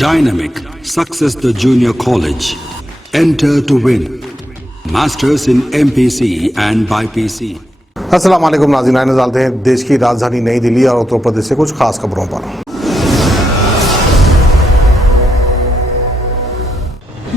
Dynamic Success the Junior College. Enter to win. Masters in MPC and BPC. अस्सलाम वालेकुम नाज़रीन, नजर डालते हैं देश की राजधानी नई दिल्ली और उत्तर प्रदेश से कुछ खास खबरों पर।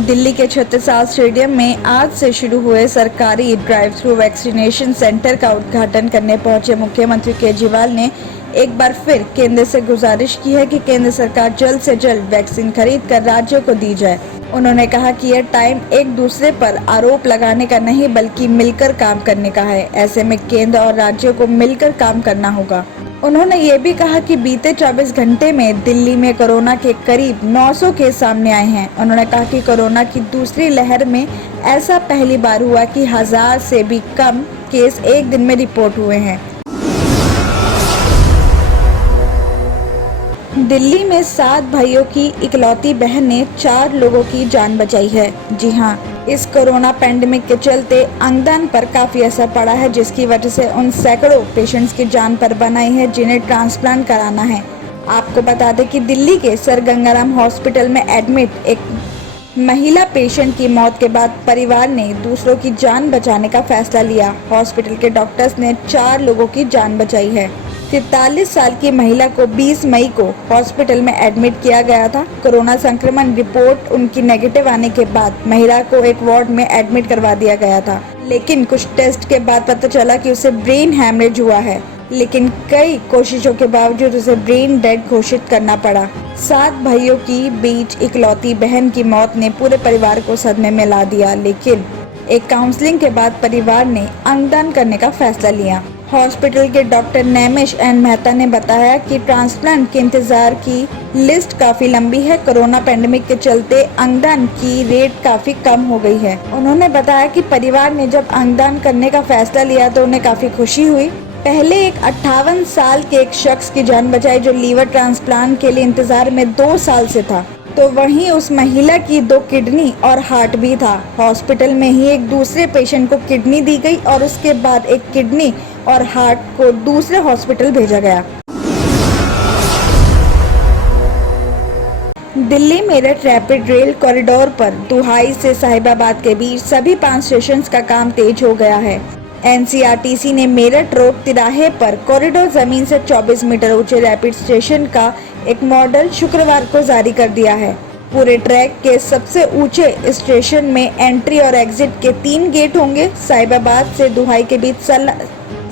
दिल्ली के छत्रसाल स्टेडियम में आज से शुरू हुए सरकारी ड्राइव थ्रू वैक्सीनेशन सेंटर का उद्घाटन करने पहुंचे मुख्यमंत्री केजरीवाल ने एक बार फिर केंद्र से गुजारिश की है कि केंद्र सरकार जल्द से जल्द वैक्सीन खरीद कर राज्यों को दी जाए। उन्होंने कहा कि यह टाइम एक दूसरे पर आरोप लगाने का नहीं बल्कि मिलकर काम करने का है। ऐसे में केंद्र और राज्यों को मिलकर काम करना होगा। उन्होंने ये भी कहा कि बीते 24 घंटे में दिल्ली में कोरोना के करीब 900 केस सामने आए हैं। उन्होंने कहा कि कोरोना की दूसरी लहर में ऐसा पहली बार हुआ कि 1000 से भी कम केस एक दिन में रिपोर्ट हुए हैं। दिल्ली में 7 भाइयों की इकलौती बहन ने 4 लोगों की जान बचाई है। जी हां, इस कोरोना पैंडेमिक के चलते अंगदान पर काफी असर पड़ा है, जिसकी वजह से उन सैकड़ों पेशेंट्स की जान पर बनाई है जिन्हें ट्रांसप्लांट कराना है। आपको बता दें कि दिल्ली के सर गंगाराम हॉस्पिटल में एडमिट एक महिला पेशेंट की मौत के बाद परिवार ने दूसरों की जान बचाने का फैसला लिया। हॉस्पिटल के डॉक्टर्स ने 4 लोगों की जान बचाई है। 43 साल की महिला को 20 मई को हॉस्पिटल में एडमिट किया गया था। कोरोना संक्रमण रिपोर्ट उनकी नेगेटिव आने के बाद महिला को एक वार्ड में एडमिट करवा दिया गया था, लेकिन कुछ टेस्ट के बाद पता चला कि उसे ब्रेन हैमरेज हुआ है, लेकिन कई कोशिशों के बावजूद उसे ब्रेन डेड घोषित करना पड़ा। 7 भाइयों की बीच इकलौती बहन की मौत ने पूरे परिवार को सदमे में ला दिया, लेकिन एक काउंसलिंग के बाद परिवार ने अंगदान करने का फैसला लिया। हॉस्पिटल के डॉक्टर नैमिष एन मेहता ने बताया कि ट्रांसप्लांट के इंतजार की लिस्ट काफी लंबी है। कोरोना पैंडेमिक के चलते अंगदान की रेट काफी कम हो गई है। उन्होंने बताया कि परिवार ने जब अंगदान करने का फैसला लिया तो उन्हें काफी खुशी हुई। पहले एक 58 साल के एक शख्स की जान बचाई जो लीवर ट्रांसप्लांट के लिए इंतजार में 2 साल से था, तो वहीं उस महिला की 2 किडनी और हार्ट भी था। हॉस्पिटल में ही एक दूसरे पेशेंट को किडनी दी गई और उसके बाद एक किडनी और हार्ट को दूसरे हॉस्पिटल भेजा गया। Delhi Meerut rapid rail corridor पर दुहाई से साहिबाबाद के बीच सभी 5 स्टेशंस का काम तेज हो गया है। एनसीआरटीसी ने मेरठ रोड तिराहे पर कॉरिडोर जमीन से 24 मीटर ऊंचे रैपिड स्टेशन का एक मॉडल शुक्रवार को जारी कर दिया है। पूरे ट्रैक के सबसे ऊंचे स्टेशन में एंट्री और एग्जिट के 3 गेट होंगे। साहिबाबाद से दुहाई के बीच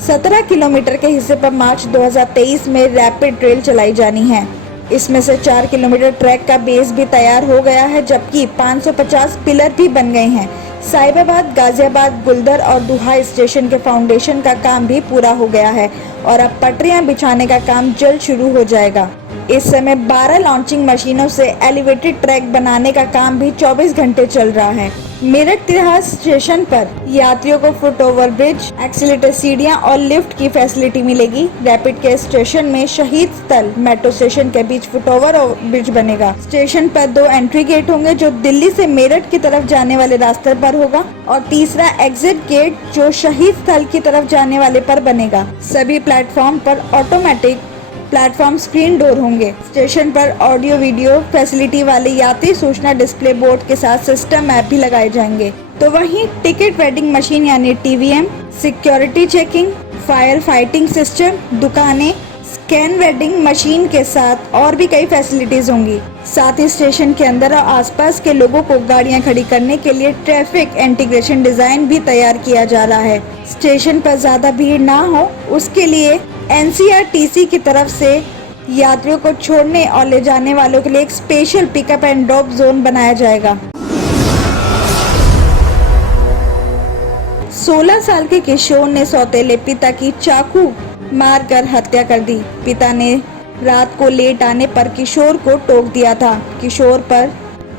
17 किलोमीटर के हिस्से पर मार्च 2023 में रैपिड रेल चलाई जानी है। इसमें से 4 किलोमीटर ट्रैक का बेस भी तैयार हो गया है, जबकि 550 पिलर भी बन गए हैं। साहिबाबाद, गाजियाबाद, गुलदर और दुहाई स्टेशन के फाउंडेशन का काम भी पूरा हो गया है और अब पटरियां बिछाने का काम जल्द शुरू हो जाएगा। इस समय 12 लॉन्चिंग मशीनों से एलिवेटेड ट्रैक बनाने का काम भी 24 घंटे चल रहा है। मेरठ तिराहा स्टेशन पर यात्रियों को फुट ओवर ब्रिज, एक्सीलेटर सीढ़ियां और लिफ्ट की फैसिलिटी मिलेगी। रैपिड के स्टेशन में शहीद स्थल मेट्रो स्टेशन के बीच फुट ओवर ब्रिज बनेगा। स्टेशन पर 2 एंट्री गेट होंगे जो दिल्ली से मेरठ की तरफ जाने वाले रास्ते पर होगा और तीसरा एग्जिट गेट जो शहीद स्थल की तरफ जाने वाले पर बनेगा। सभी प्लेटफॉर्म पर ऑटोमेटिक प्लेटफॉर्म स्क्रीन डोर होंगे। स्टेशन पर ऑडियो वीडियो फैसिलिटी वाले यात्री सूचना डिस्प्ले बोर्ड के साथ सिस्टम ऐप भी लगाए जाएंगे। तो वहीं टिकट वेंडिंग मशीन यानी TVM, security checking, fire fighting system, दुकानें, स्कैन वेंडिंग मशीन के साथ और भी कई फैसिलिटीज होंगी। साथ ही स्टेशन के अंदर और आसपास के लोगों को गाड़ियां खड़ी करने के लिए ट्रैफिक इंटीग्रेशन डिजाइन भी तैयार किया जा रहा है। स्टेशन पर ज्यादा भीड़ ना हो उसके लिए एनसीआरटीसी की तरफ से यात्रियों को छोड़ने और ले जाने वालों के लिए एक special pickup and drop zone बनाया जाएगा। 16 साल के किशोर ने सौतेले पिता की चाकू मारकर हत्या कर दी। पिता ने रात को लेट आने पर किशोर को टोक दिया था। किशोर पर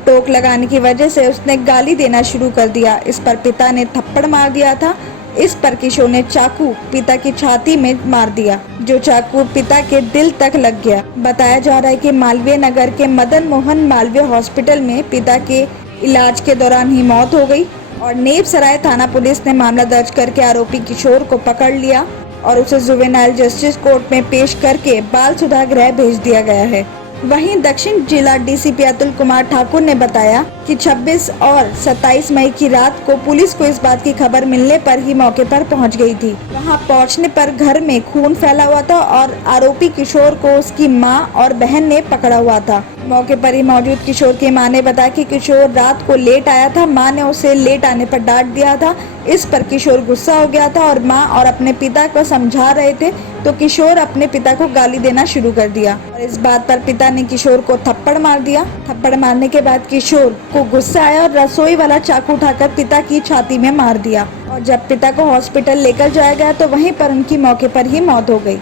टोक लगाने की वजह से उसने गाली देना शुरू कर दिया। इस पर पिता ने थप्पड़ मार दिया था। इस पर किशोर ने चाकू पिता की छाती में मार दिया, जो चाकू पिता के दिल तक लग गया। बताया जा रहा है कि मालवीय नगर के मदन मोहन मालवीय हॉस्पिटल में पिता के इलाज के दौरान ही मौत हो गई और नेप सराय थाना पुलिस ने मामला दर्ज करके आरोपी किशोर को पकड़ लिया और उसे जुवेनाइल जस्टिस कोर्ट में पेश करके बाल सुधार गृह भेज दिया गया है। वहीं दक्षिण जिला डीसीपी अतुल कुमार ठाकुर ने बताया कि 26 और 27 मई की रात को पुलिस को इस बात की खबर मिलने पर ही मौके पर पहुंच गई थी। वहां पहुंचने पर घर में खून फैला हुआ था और आरोपी किशोर को उसकी मां और बहन ने पकड़ा हुआ था। मौके पर ही मौजूद किशोर की मां ने बताया कि किशोर रात को लेट आया था। मां ने उसे लेट आने पर डांट दिया था। इस पर किशोर गुस्सा हो गया था और मां और अपने पिता को समझा रहे थे तो किशोर अपने पिता को गाली देना शुरू कर दिया और इस बात पर पिता ने किशोर को थप्पड़ मार दिया। थप्पड़ मारने के बाद किशोर को गुस्सा आया और रसोई वाला चाकू उठाकर पिता की छाती में मार दिया और जब पिता को हॉस्पिटल लेकर जाया गया तो वहीं पर उनकी मौके पर ही मौत हो गई।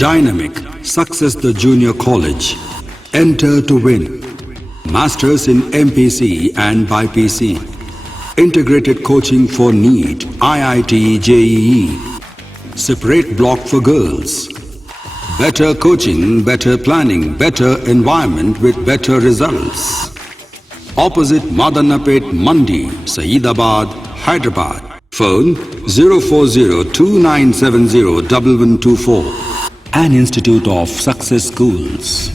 Dynamic Success the Junior College. Enter to win. Masters in MPC and BPC. Integrated coaching for NEET, IIT, JEE. Separate block for girls. Better coaching, better planning, better environment with better results. Opposite Madanapet Mandi, Saeedabad, Hyderabad. Phone 04029701124. An Institute of Success Schools.